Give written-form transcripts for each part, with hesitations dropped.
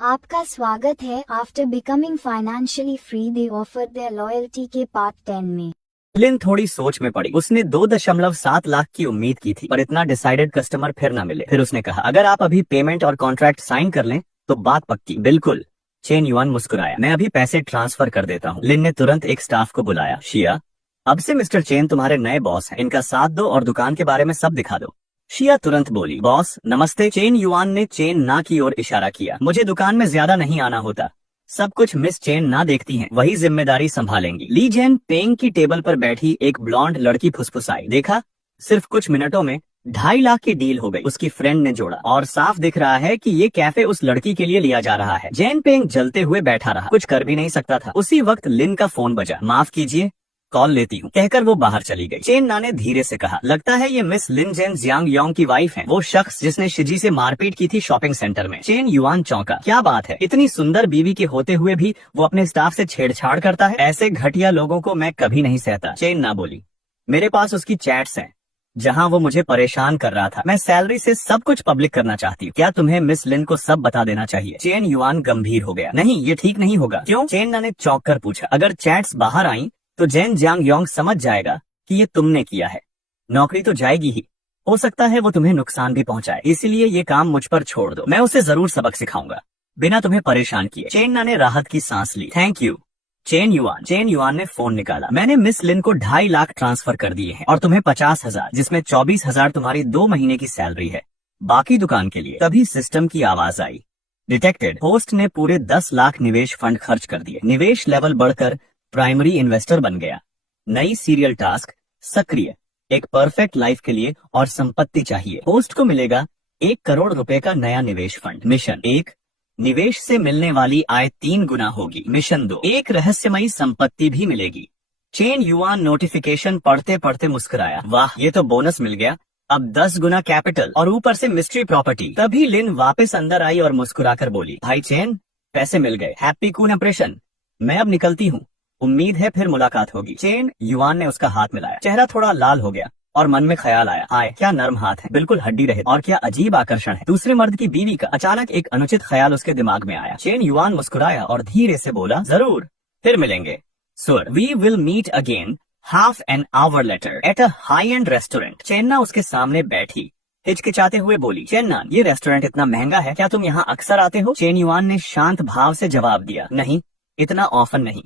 आपका स्वागत है। After becoming financially free they offer their loyalty के पार्ट 10 में। लिन थोड़ी सोच में पड़ी। उसने 2.7 लाख की उम्मीद की थी, पर इतना डिसाइडेड कस्टमर फिर ना मिले। फिर उसने कहा, अगर आप अभी पेमेंट और कॉन्ट्रैक्ट साइन कर लें तो बात पक्की। बिल्कुल। चेन युआन मुस्कुराया। मैं अभी पैसे ट्रांसफर कर देता हूँ। लिन ने तुरंत एक स्टाफ को बुलाया। शिया, अब से मिस्टर चेन तुम्हारे नए बॉस हैं। इनका साथ दो और दुकान के बारे में सब दिखा दो। शिया तुरंत बोली, बॉस नमस्ते। चेन युआन ने चेन ना की ओर इशारा किया। मुझे दुकान में ज्यादा नहीं आना होता, सब कुछ मिस चेन ना देखती हैं, वही जिम्मेदारी संभालेंगी। ली जेन पेंग की टेबल पर बैठी एक ब्लॉन्ड लड़की फुसफुसाई, देखा, सिर्फ कुछ मिनटों में 2.5 लाख की डील हो गई। उसकी फ्रेंड ने जोड़ा, और साफ दिख रहा है कि ये कैफे उस लड़की के लिए लिया जा रहा है। जेन पेंग जलते हुए बैठा रहा, कुछ कर भी नहीं सकता था। उसी वक्त लिन का फोन बजा। माफ कीजिए, कॉल लेती हूँ, कहकर वो बाहर चली गई। चेन ना ने धीरे से कहा, लगता है ये मिस लिन जेन जियांग योंग की वाइफ है, वो शख्स जिसने शिजी से मारपीट की थी शॉपिंग सेंटर में। चेन युआन चौंका। क्या बात है, इतनी सुंदर बीवी के होते हुए भी वो अपने स्टाफ से छेड़छाड़ करता है? ऐसे घटिया लोगों को मैं कभी नहीं सहता। चेन ना बोली, मेरे पास उसकी चैट्स हैं जहाँ वो मुझे परेशान कर रहा था। मैं सैलरी से सब कुछ पब्लिक करना चाहती हूँ। क्या तुम्हें मिस लिन को सब बता देना चाहिए? चेन युआन गंभीर हो गया। नहीं, ये ठीक नहीं होगा। क्यों? चेन ना ने चौंक कर पूछा। अगर चैट्स बाहर आई तो जेन जियांग योंग समझ जाएगा कि ये तुमने किया है। नौकरी तो जाएगी ही, हो सकता है वो तुम्हें नुकसान भी पहुंचाए। इसीलिए ये काम मुझ पर छोड़ दो, मैं उसे जरूर सबक सिखाऊंगा बिना तुम्हें परेशान किए। चेन ना ने राहत की सांस ली। थैंक यू चेन युआन ने फोन निकाला। मैंने मिस लिन को 2.5 लाख ट्रांसफर कर दिए हैं और तुम्हें 50,000, जिसमें 24,000 तुम्हारी 2 महीने की सैलरी है, बाकी दुकान के लिए। तभी सिस्टम की आवाज आई, डिटेक्टेड। होस्ट ने पूरे 10 लाख निवेश फंड खर्च कर दिए। निवेश लेवल बढ़कर प्राइमरी इन्वेस्टर बन गया। नई सीरियल टास्क सक्रिय, एक परफेक्ट लाइफ के लिए और संपत्ति चाहिए। होस्ट को मिलेगा 1 करोड़ रुपए का नया निवेश फंड। मिशन 1, निवेश से मिलने वाली आय 3 गुना होगी। मिशन 2, एक रहस्यमयी संपत्ति भी मिलेगी। चेन युआन नोटिफिकेशन पढ़ते पढ़ते मुस्कुराया। वाह, ये तो बोनस मिल गया। अब 10 गुना कैपिटल और ऊपर से मिस्ट्री प्रॉपर्टी। तभी लिन वापस अंदर आई और मुस्कुराकर बोली, भाई चेन, पैसे मिल गए। हैप्पी कून ऑपरेशन। मैं अब निकलती हूँ, उम्मीद है फिर मुलाकात होगी। चेन युआन ने उसका हाथ मिलाया। चेहरा थोड़ा लाल हो गया और मन में ख्याल आया, हाय क्या नर्म हाथ है, बिल्कुल हड्डी रहे, और क्या अजीब आकर्षण है। दूसरे मर्द की बीवी का। अचानक एक अनुचित ख्याल उसके दिमाग में आया। चेन युआन मुस्कुराया और धीरे से बोला, जरूर, फिर मिलेंगे। Sir, we will meet again half an hour later at a high end restaurant. चेन्ना उसके सामने बैठी हिचकिचाते हुए बोली, चेन्ना, ये रेस्टोरेंट इतना महंगा है, क्या तुम यहाँ अक्सर आते हो? चेन युआन ने शांत भाव से जवाब दिया, नहीं, इतना ऑफन नहीं,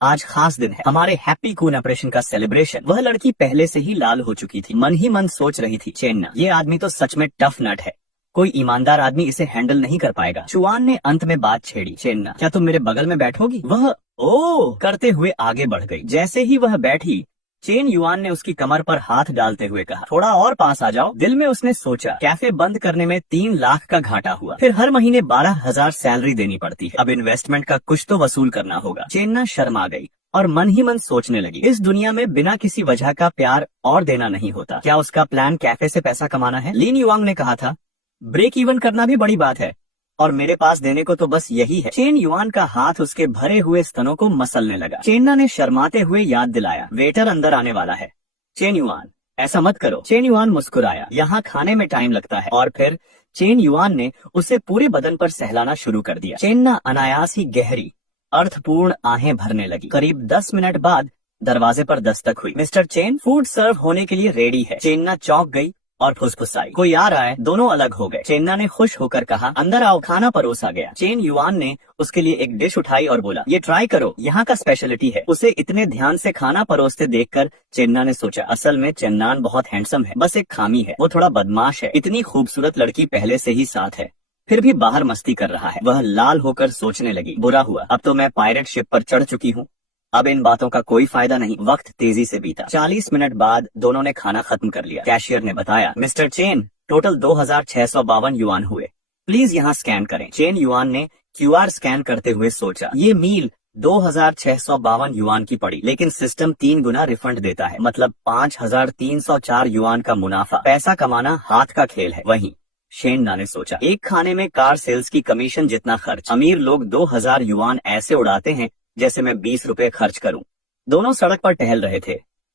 आज खास दिन है, हमारे हैप्पी कून ऑपरेशन का सेलिब्रेशन। वह लड़की पहले से ही लाल हो चुकी थी। मन ही मन सोच रही थी, चेन्ना, ये आदमी तो सच में टफ नट है, कोई ईमानदार आदमी इसे हैंडल नहीं कर पाएगा। चुआन ने अंत में बात छेड़ी, चेन्ना, क्या तुम मेरे बगल में बैठोगी? वह ओ करते हुए आगे बढ़ गई। जैसे ही वह बैठी, चेन युआन ने उसकी कमर पर हाथ डालते हुए कहा, थोड़ा और पास आ जाओ। दिल में उसने सोचा, कैफे बंद करने में 3 लाख का घाटा हुआ, फिर हर महीने 12,000 सैलरी देनी पड़ती है। अब इन्वेस्टमेंट का कुछ तो वसूल करना होगा। चेन्ना शर्मा गई और मन ही मन सोचने लगी, इस दुनिया में बिना किसी वजह का प्यार और देना नहीं होता। क्या उसका प्लान कैफे से पैसा कमाना है? लिन युआंग ने कहा था, ब्रेक इवन करना भी बड़ी बात है, और मेरे पास देने को तो बस यही है। चेन युआन का हाथ उसके भरे हुए स्तनों को मसलने लगा। चेन्ना ने शर्माते हुए याद दिलाया, वेटर अंदर आने वाला है। चेन युआन, ऐसा मत करो। चेन युआन मुस्कुराया, यहाँ खाने में टाइम लगता है। और फिर चेन युआन ने उसे पूरे बदन पर सहलाना शुरू कर दिया। चेन्ना अनायास ही गहरी अर्थपूर्ण आहें भरने लगी। करीब 10 मिनट बाद दरवाजे पर दस्तक हुई। मिस्टर चेन, फूड सर्व होने के लिए रेडी है। चेन्ना चौंक गई और फुसफुसाई, कोई आ रहा है। दोनों अलग हो गए। चेन्ना ने खुश होकर कहा, अंदर आओ, खाना परोसा गया। चेन युआन ने उसके लिए एक डिश उठाई और बोला, ये ट्राई करो, यहाँ का स्पेशलिटी है। उसे इतने ध्यान से खाना परोसते देखकर चेन्ना ने सोचा, असल में चेन्नान बहुत हैंडसम है, बस एक खामी है, वो थोड़ा बदमाश है। इतनी खूबसूरत लड़की पहले से ही साथ है, फिर भी बाहर मस्ती कर रहा है। वह लाल होकर सोचने लगी, बुरा हुआ, अब तो मैं पायरेट शिप पर चढ़ चुकी हूँ, अब इन बातों का कोई फायदा नहीं। वक्त तेजी से बीता। 40 मिनट बाद दोनों ने खाना खत्म कर लिया। कैशियर ने बताया, मिस्टर चेन, टोटल 2,652 युआन हुए, प्लीज यहाँ स्कैन करें। चेन युआन ने क्यूआर स्कैन करते हुए सोचा, ये मील 2,652 युआन की पड़ी, लेकिन सिस्टम 3 गुना रिफंड देता है, मतलब 5,304 युआन का मुनाफा। पैसा कमाना हाथ का खेल है। वहीं शेन्ना ने सोचा, एक खाने में कार सेल्स की कमीशन जितना खर्च। अमीर लोग 2,000 युआन ऐसे उड़ाते हैं जैसे मैं 20 रुपए खर्च करूं। दोनों सड़क पर टहल रहे थे।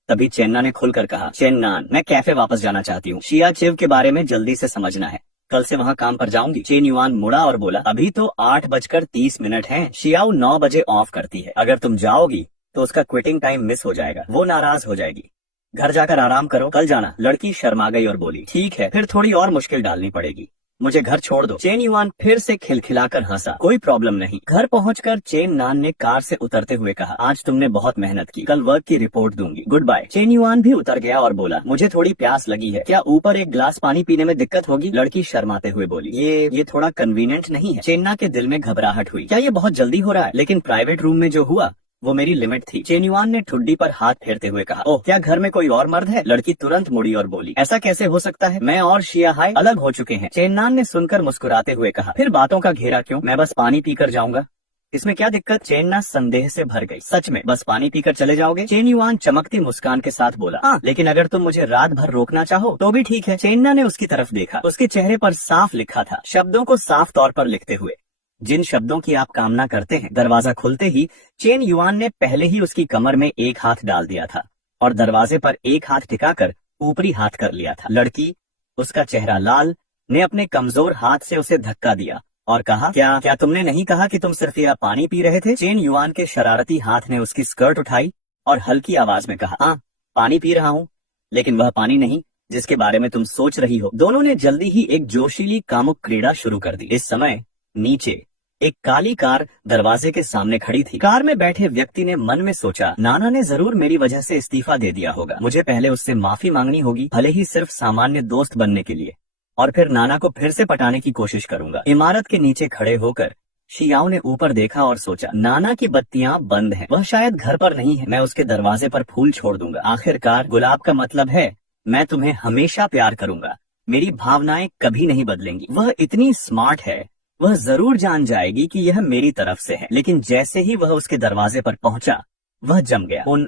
तभी चेन्ना ने खुलकर कहा, चेन्नान, मैं कैफे वापस जाना चाहती हूँ, शिया चिव के बारे में जल्दी से समझना है। कल से वहाँ काम पर जाऊंगी। चेन युआन मुड़ा और बोला, अभी तो 8:30 हैं। शियाओ 9 बजे ऑफ करती है। अगर तुम जाओगी तो उसका क्विटिंग टाइम मिस हो जाएगा, वो नाराज हो जाएगी। घर जाकर आराम करो, कल जाना। लड़की शर्मा गई और बोली, ठीक है, फिर थोड़ी और मुश्किल डालनी पड़ेगी, मुझे घर छोड़ दो। चेन युआन फिर से खिलखिलाकर हंसा, कोई प्रॉब्लम नहीं। घर पहुंचकर चेन नान ने कार से उतरते हुए कहा, आज तुमने बहुत मेहनत की, कल वर्क की रिपोर्ट दूंगी, गुड बाय। चेन युआन भी उतर गया और बोला, मुझे थोड़ी प्यास लगी है, क्या ऊपर एक ग्लास पानी पीने में दिक्कत होगी? लड़की शर्माते हुए बोली, ये थोड़ा कन्वीनियंट नहीं है। चेन्ना के दिल में घबराहट हुई, क्या ये बहुत जल्दी हो रहा है? लेकिन प्राइवेट रूम में जो हुआ वो मेरी लिमिट थी। चेन युआन ने ठुड्डी पर हाथ फेरते हुए कहा, ओह, क्या घर में कोई और मर्द है? लड़की तुरंत मुड़ी और बोली, ऐसा कैसे हो सकता है, मैं और शिया हाय अलग हो चुके हैं। चेन्नान ने सुनकर मुस्कुराते हुए कहा, फिर बातों का घेरा क्यों, मैं बस पानी पीकर जाऊंगा, इसमें क्या दिक्कत? चेन्ना संदेह से भर गई, सच में बस पानी पीकर चले जाओगे? चेन युआन चमकती मुस्कान के साथ बोला, हाँ, लेकिन अगर तुम मुझे रात भर रोकना चाहो तो भी ठीक है। चेन्ना ने उसकी तरफ देखा, उसके चेहरे पर साफ लिखा था, शब्दों को साफ तौर पर लिखते हुए, जिन शब्दों की आप कामना करते हैं। दरवाजा खुलते ही चेन युआन ने पहले ही उसकी कमर में एक हाथ डाल दिया था और दरवाजे पर एक हाथ टिकाकर ऊपरी हाथ कर लिया था। लड़की, उसका चेहरा लाल, ने अपने कमजोर हाथ से उसे धक्का दिया और कहा, क्या तुमने नहीं कहा कि तुम सिर्फ यह पानी पी रहे थे? चेन युआन के शरारती हाथ ने उसकी स्कर्ट उठाई और हल्की आवाज में कहा, हाँ, पानी पी रहा हूँ, लेकिन वह पानी नहीं जिसके बारे में तुम सोच रही हो। दोनों ने जल्दी ही एक जोशीली कामुक क्रीड़ा शुरू कर दी। इस समय नीचे एक काली कार दरवाजे के सामने खड़ी थी। कार में बैठे व्यक्ति ने मन में सोचा, नाना ने जरूर मेरी वजह से इस्तीफा दे दिया होगा, मुझे पहले उससे माफी मांगनी होगी, भले ही सिर्फ सामान्य दोस्त बनने के लिए, और फिर नाना को फिर से पटाने की कोशिश करूंगा। इमारत के नीचे खड़े होकर शियाओ ने ऊपर देखा और सोचा, नाना की बत्तियां बंद हैं, वह शायद घर पर नहीं है, मैं उसके दरवाजे पर फूल छोड़ दूंगा। आखिरकार गुलाब का मतलब है, मैं तुम्हें हमेशा प्यार करूंगा, मेरी भावनाएं कभी नहीं बदलेंगी। वह इतनी स्मार्ट है, वह जरूर जान जाएगी कि यह मेरी तरफ से है। लेकिन जैसे ही वह उसके दरवाजे पर पहुंचा, वह जम गया। उन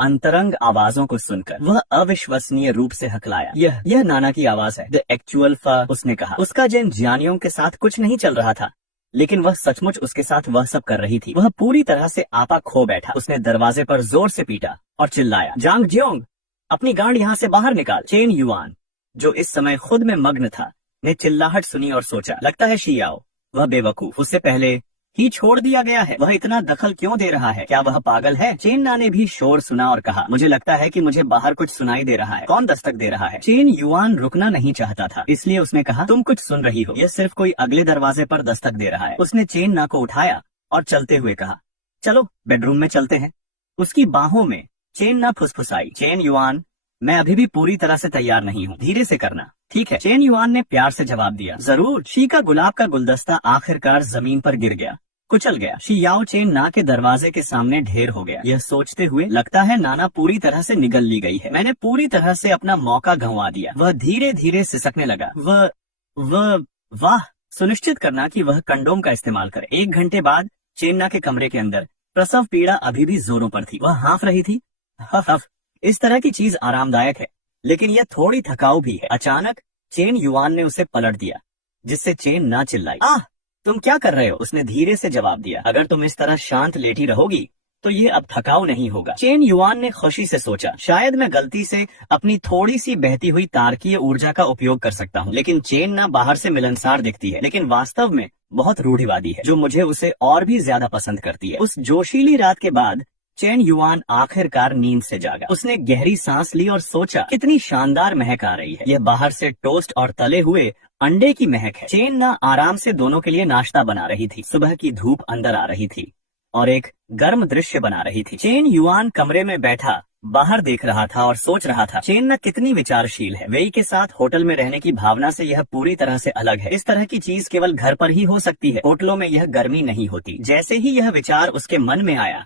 अंतरंग आवाजों को सुनकर वह अविश्वसनीय रूप से हकलाया, यह नाना की आवाज है, द एक्चुअल उसने कहा। उसका जिन जानियों के साथ कुछ नहीं चल रहा था, लेकिन वह सचमुच उसके साथ वह सब कर रही थी। वह पूरी तरह से आपा खो बैठा। उसने दरवाजे पर जोर से पीटा और चिल्लाया, जांग जियोंग, अपनी गांड यहाँ से बाहर निकाल। चेन युआन, जो इस समय खुद में मग्न था, ने चिल्लाहट सुनी और सोचा, लगता है शियाओ, वह बेवकूफ, उससे पहले ही छोड़ दिया गया है, वह इतना दखल क्यों दे रहा है, क्या वह पागल है? चेन्ना ने भी शोर सुना और कहा, मुझे लगता है कि मुझे बाहर कुछ सुनाई दे रहा है, कौन दस्तक दे रहा है? चेन युआन रुकना नहीं चाहता था, इसलिए उसने कहा, तुम कुछ सुन रही हो, यह सिर्फ कोई अगले दरवाजे पर दस्तक दे रहा है। उसने चेन्ना को उठाया और चलते हुए कहा, चलो बेडरूम में चलते हैं। उसकी बाहों में चेन्ना फुसफुसाई, चेन युआन, मैं अभी भी पूरी तरह से तैयार नहीं हूँ, धीरे से करना, ठीक है? चेन युआन ने प्यार से जवाब दिया, जरूर। शी का गुलाब का गुलदस्ता आखिरकार जमीन पर गिर गया, कुचल गया। शियाओ चेन ना के दरवाजे के सामने ढेर हो गया। यह सोचते हुए, लगता है नाना पूरी तरह से निगल ली गई है, मैंने पूरी तरह से अपना मौका गंवा दिया। वह धीरे धीरे सिसकने लगा। वाह, सुनिश्चित करना कि वह कंडोम का इस्तेमाल करे। 1 घंटे बाद चेन्ना के कमरे के अंदर प्रसव पीड़ा अभी भी जोरों पर थी। वह हाँफ रही थी। हफ, इस तरह की चीज आरामदायक है, लेकिन यह थोड़ी थकाऊ भी है। अचानक चेन युआन ने उसे पलट दिया, जिससे चेन ना चिल्लाई। आह, तुम क्या कर रहे हो? उसने धीरे से जवाब दिया, अगर तुम इस तरह शांत लेटी रहोगी तो ये अब थकाऊ नहीं होगा। चेन युआन ने खुशी से सोचा, शायद मैं गलती से अपनी थोड़ी सी बहती हुई तारकीय ऊर्जा का उपयोग कर सकता हूँ। लेकिन चेन ना बाहर से मिलनसार दिखती है, लेकिन वास्तव में बहुत रूढ़िवादी है, जो मुझे उसे और भी ज्यादा पसंद करती है। उस जोशीली रात के बाद चेन युआन आखिरकार नींद से जागा। उसने गहरी सांस ली और सोचा, कितनी शानदार महक आ रही है, यह बाहर से टोस्ट और तले हुए अंडे की महक है। चेन ना आराम से दोनों के लिए नाश्ता बना रही थी। सुबह की धूप अंदर आ रही थी और एक गर्म दृश्य बना रही थी। चेन युआन कमरे में बैठा बाहर देख रहा था और सोच रहा था, चेन ना कितनी विचारशील है। वेई के साथ होटल में रहने की भावना से यह पूरी तरह से अलग है। इस तरह की चीज केवल घर पर ही हो सकती है, होटलों में यह गर्मी नहीं होती। जैसे ही यह विचार उसके मन में आया,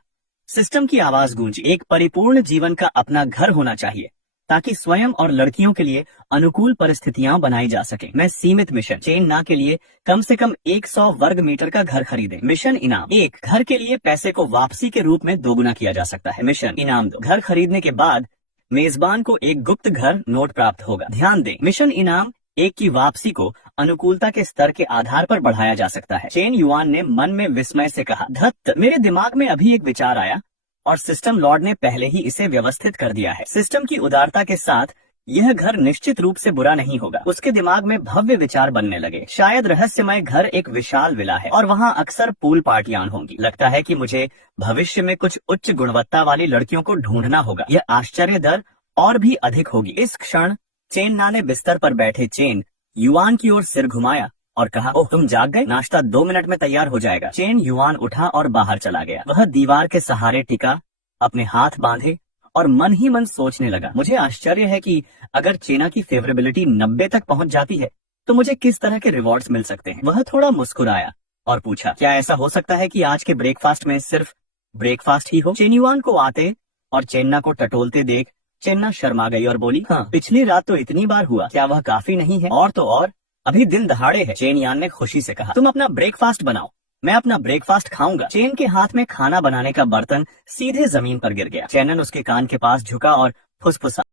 सिस्टम की आवाज गूंजी, एक परिपूर्ण जीवन का अपना घर होना चाहिए ताकि स्वयं और लड़कियों के लिए अनुकूल परिस्थितियां बनाई जा सके। मैं सीमित मिशन, चेन ना के लिए कम से कम 100 वर्ग मीटर का घर खरीदे। मिशन इनाम 1, घर के लिए पैसे को वापसी के रूप में दोगुना किया जा सकता है। मिशन इनाम 2, घर खरीदने के बाद मेजबान को एक गुप्त घर नोट प्राप्त होगा। ध्यान दें, मिशन इनाम 1 की वापसी को अनुकूलता के स्तर के आधार पर बढ़ाया जा सकता है। चेन युआन ने मन में विस्मय से कहा, धत्त, मेरे दिमाग में अभी एक विचार आया और सिस्टम लॉर्ड ने पहले ही इसे व्यवस्थित कर दिया है। सिस्टम की उदारता के साथ यह घर निश्चित रूप से बुरा नहीं होगा। उसके दिमाग में भव्य विचार बनने लगे। शायद रहस्यमय घर एक विशाल विला है और वहाँ अक्सर पूल पार्टियां होंगी। लगता है कि मुझे भविष्य में कुछ उच्च गुणवत्ता वाली लड़कियों को ढूंढना होगा। यह आश्चर्य दर और भी अधिक होगी। इस क्षण चेन ना ने बिस्तर पर बैठे चेन युआन की ओर सिर घुमाया और कहा, ओह तुम जाग गए, नाश्ता 2 मिनट में तैयार हो जाएगा। चेन युआन उठा और बाहर चला गया। वह दीवार के सहारे टिका, अपने हाथ बांधे और मन ही मन सोचने लगा, मुझे आश्चर्य है कि अगर चेना की फेवरेबिलिटी 90 तक पहुंच जाती है तो मुझे किस तरह के रिवॉर्ड्स मिल सकते हैं। वह थोड़ा मुस्कुराया और पूछा, क्या ऐसा हो सकता है कि आज के ब्रेकफास्ट में सिर्फ ब्रेकफास्ट ही हो? चेन्युआन को आते और चेन्ना को टटोलते देख चेन्ना शर्मा गई और बोली, हाँ पिछली रात तो इतनी बार हुआ, क्या वह काफी नहीं है? और तो और अभी दिन दहाड़े है। चेन यान ने खुशी से कहा, तुम अपना ब्रेकफास्ट बनाओ, मैं अपना ब्रेकफास्ट खाऊंगा। चेन के हाथ में खाना बनाने का बर्तन सीधे जमीन पर गिर गया। चैनन उसके कान के पास झुका और फुसफुसा,